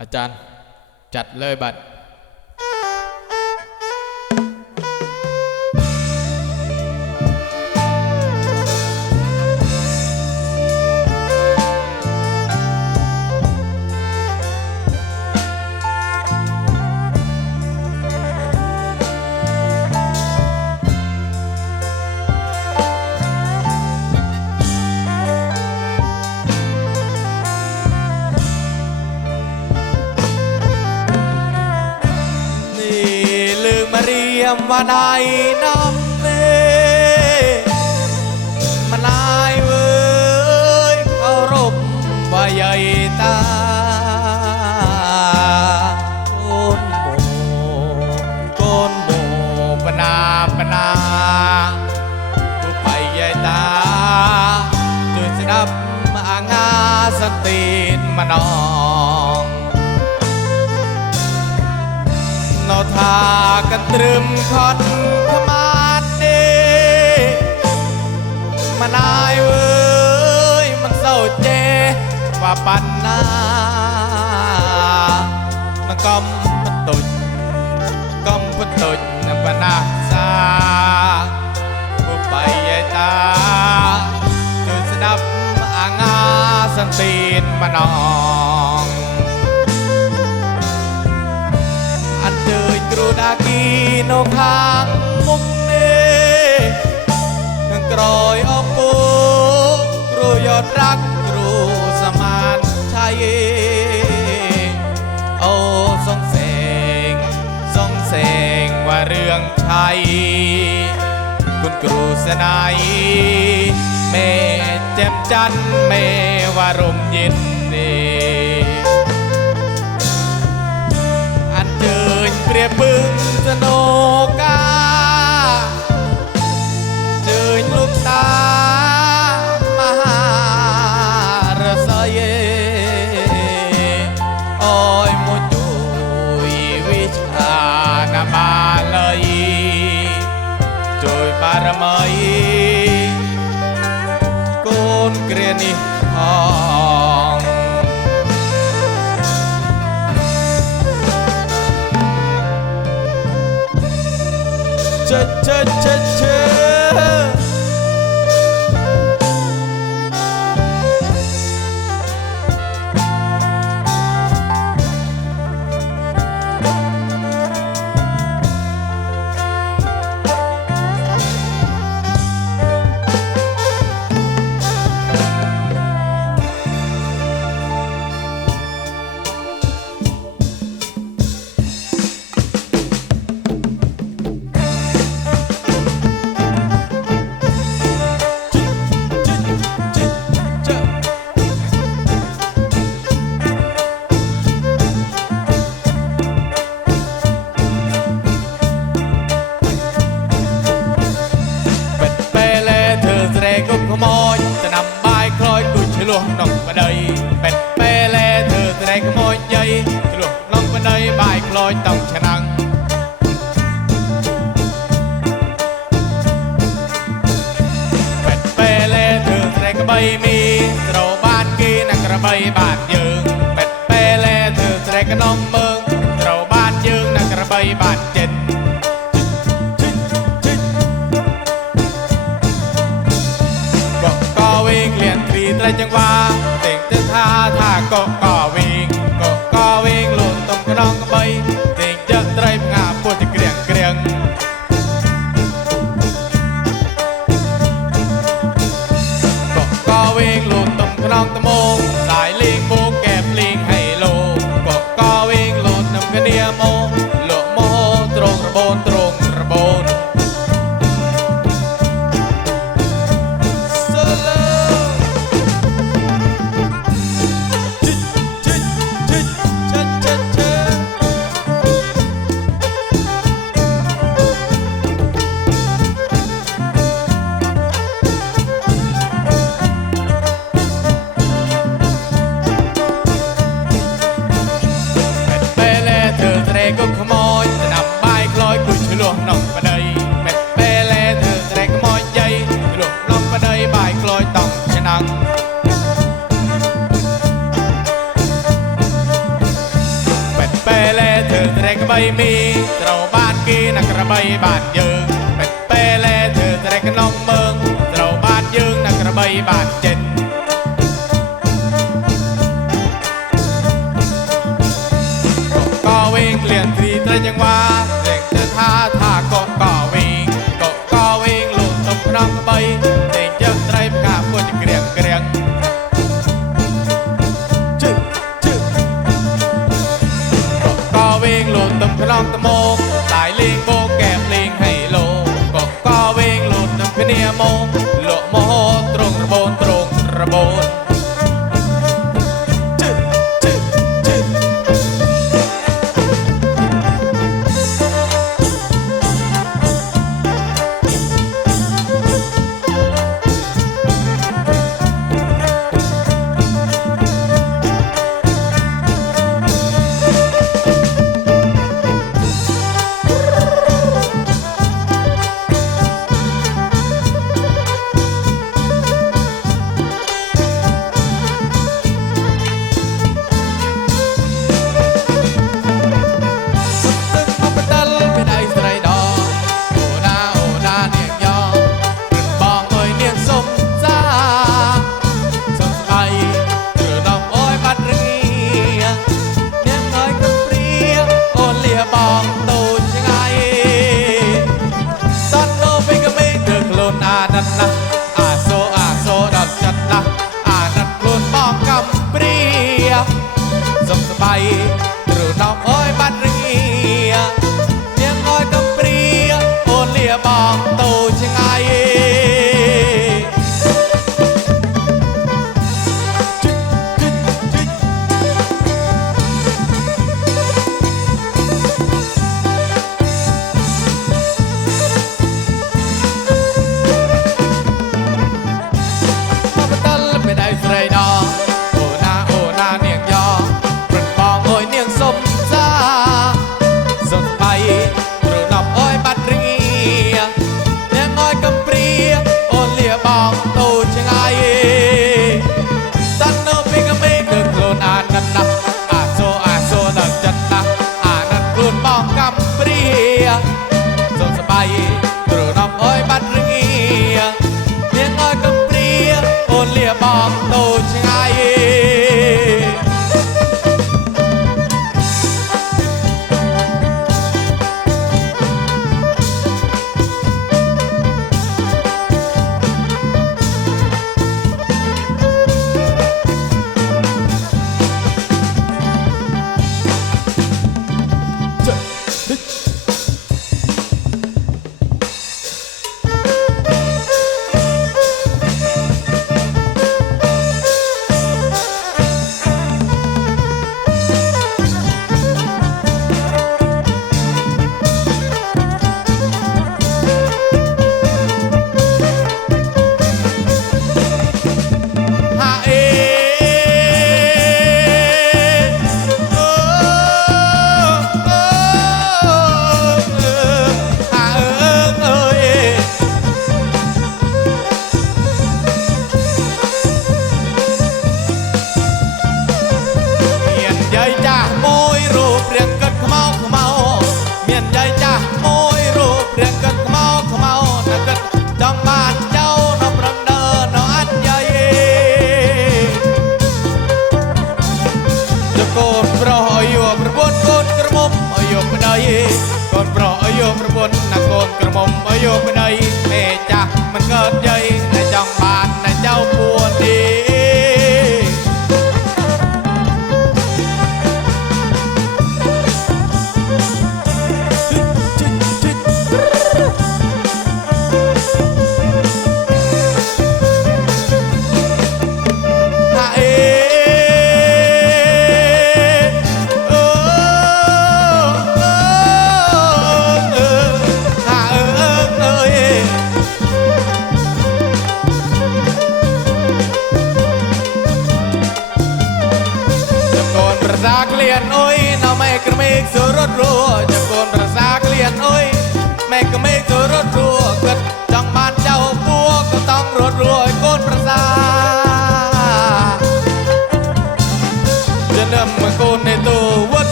อาจารย์จัดเลยบัตรยมว่าได้น้ำเมมาไล่เว้ยเคารพว่าใหญ่ตาก้นโนโปนาปนาูไปใหญ่ตา จุดสนับมางาสตีนมานอนថាកត្រឹមខត់ខ្មាតទេមិនអាយអើយមិនសូវចេះបាបណ្ណានឹងកំបន្តុចកំបន្តុចនឹងបណ្ណាសាពុបៃឯតាជួយស្ដាប់អាងាសន្ទីនមណោรูดากีนกทางมุกเนนังกรอยออกปูครูยอดรักครูสมานชัยโอ้สงเสงทรงเสงว่าเรื่องชัย คุณครูสนายเมเจ็บจันเมว่าร่มเย็นดีព្រះពឹងសនោកាជើញលោកតាមហារស័យអើយមកជួយវិឆានមាល័យជួយបារមី ch ch ch ขโมยใหญ่ที่ลน้องคนใดบ่ายคล้อยต้องฉนังแปดเปรเถเธอนแรงกระใบมีเตาบ้านกีนักกระบายบาดยืงแปดเปรเถเธอนแรงกระน้องเมืองเตาบ้านยืงนักกระบายบาดเจ็ดก็เวงเลียนตรีตรจังหวะនឹងកកវេងលោកតំក្រងត្មោไปบานยืงเป็ดเปเลเธอจสได้กันน้องเมืองเราบานยืงนักกระบายบ้านเจ็ดก็เว่งเลี่ยนทีตรจังหวะ anymore. yok nai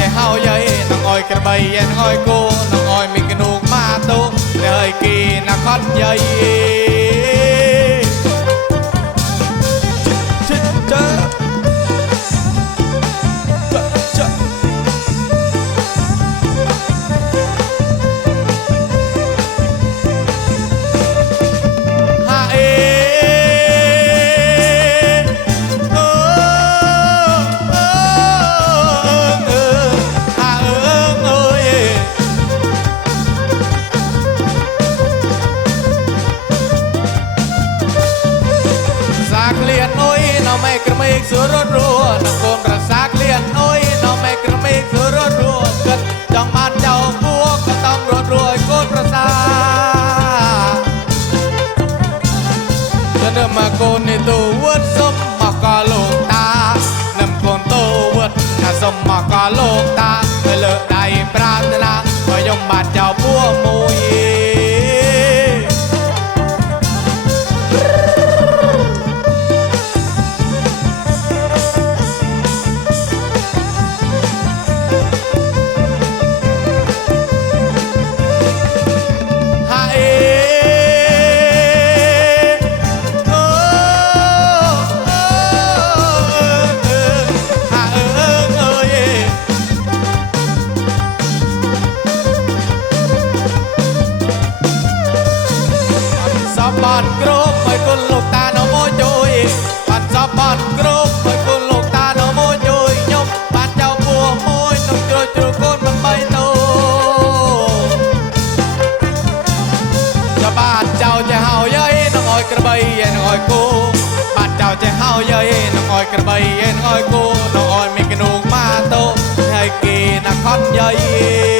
ចេះហើយយនឹងអុយក្របីនឹងអុយគូនឹងអុយមីកនូកម៉ាទូតែហើយគីណកត់យាយกสุรรัวนโกนระสษาเกลียนโอ้ยน้องไม่กระเมกสุรรวเกิดจังมาเจ้าพวกก็ต้องรวดรวยโกนประสาจะเดิมมาโกนในตัววัดสมมากาโลกตานำโกนตัววัดน่ะสมมากาโลกตาเมื่อเลิกได้ปราณนาก็ยมบาดเจ้าพวกมุยจะเฮาใหญ่น้องอ้อยกระบายเอ็นอ้อยกูน้องอ้อยมีกระนูกมาโตให้กีนักคอนหญ่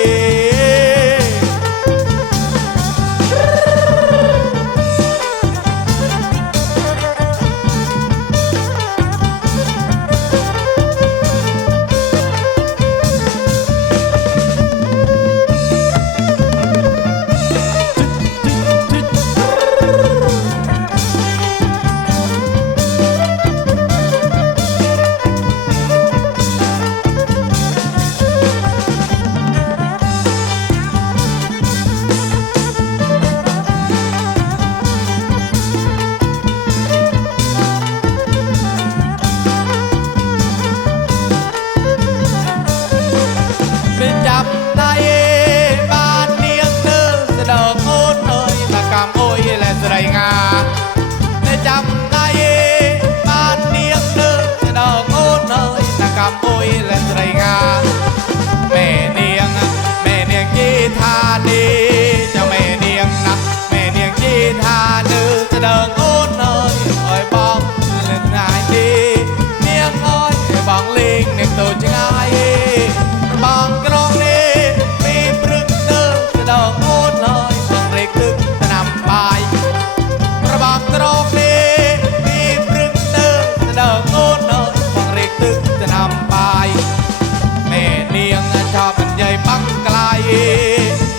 ញ៉ៃបាំងក្លាយ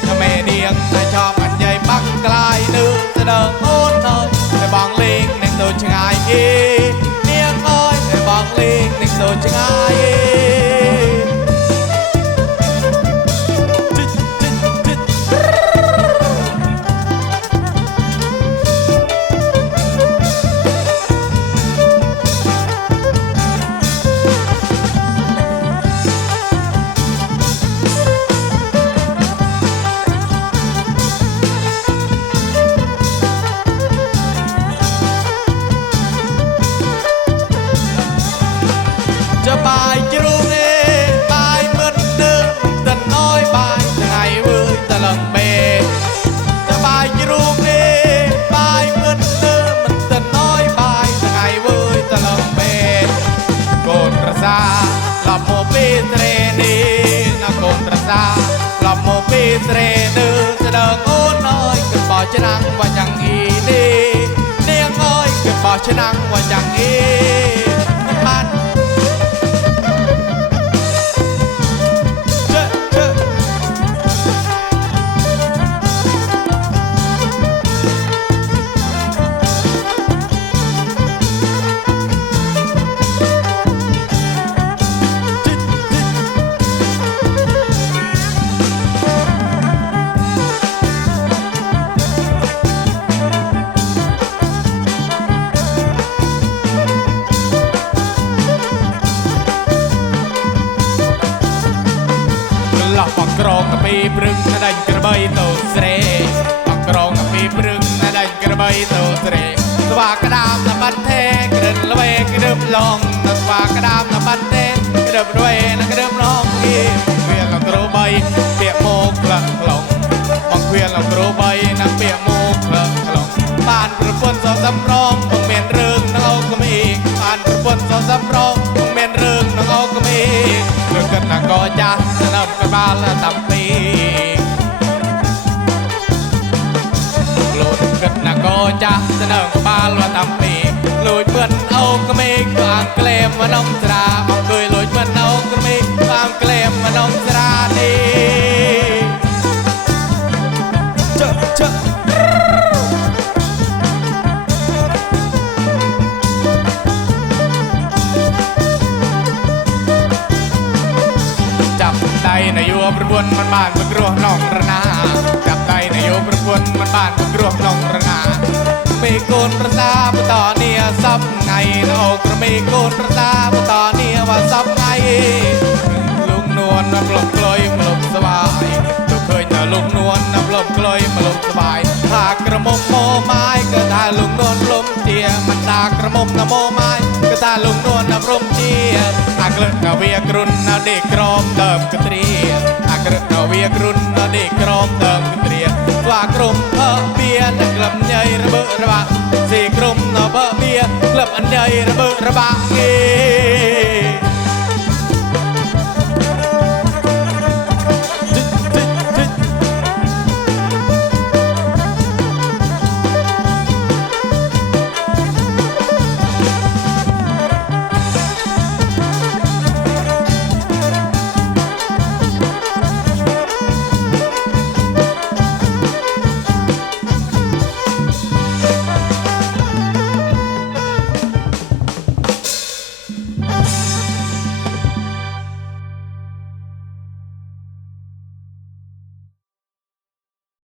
តែមេនាងតែចប់អញញ៉ៃបាំងក្លាយនៅស្ដងអូនអើយតែបងលេងនឹងទៅឆ្ងាយអេនាងអើយតែបងលេងនឹងទៅឆ្ងាយអេបាយថ្ងៃវើយតលឹងពេតបាយជ្រូកទេបាយមិនទៅមិនទៅណយបាយថ្ងៃវើយតលឹងពេកូនប្រសាឡប់មកពីត្រេនីណាកូនប្រសាឡប់មកពីត្រេនឺស្ដើអូនអើយគិតបោះឆ្នាំងវ៉ាយ៉ាងអ៊ីនេះនាងអើយគិតបោះឆ្នាំងវ៉ាយ៉ាងអ៊ីลับปักกรองกะปีปรึงนาดังกระเบาโตเสร็ปากกรองกะปีปรึงนาดังกระเบาโตเสร็สว่ากระดามละบันเทกระดับละเวกระดับลองตะวากระดามละบันเทกระดับละเวกระดับลองเปื่อนเละกระบายเปียนโมกลงหลงบางเพื่อนละกระบายนักเปียนโมกลงหลงบ้านประพันธ์สองสำรองคงเปลี่ยนเรื่องนักเอาก็มีบ้านประพันธ์สองสำรองកោចាស់ស្នប់ក្បាលតាំពីលោកគិតណកោចាស់ស្នប់ក្បាលតាំពី លួចពឿនអូក្មេងខាងក្លែមនំត្រាมันบ้านันรัวน้องระนาจับไดนายโยประพวนมันบ้านมันรัวน้องระนาไมโกนประสาปต่อเนี่ยซับไงนอกระเมโกนประสาปต่อเนี่ยว่าซับไงลุงนวลมาปลบกลอยมาหลบสบายตักเคยจะลุงนวลมาปลบกลอยมาหลบสบาย้ากกระมมโมไม้ก็ถดาลุงนวลลมเตียมันตากระมมนำโมไม้តាលោកនួនព្រមជាអាក្រឹតកវាគ្រុននៅដេកក្រមដើមកត្រាអាក្រឹតកវាគ្រុននៅដេកក្រមដើមកត្រាស្វាក្រុមអបៀតែក្លឹបញ៉ៃរបើរបាក់សេក្រុមនៅបើបៀក្លឹបអញ៉ៃរបើរបាក់គេ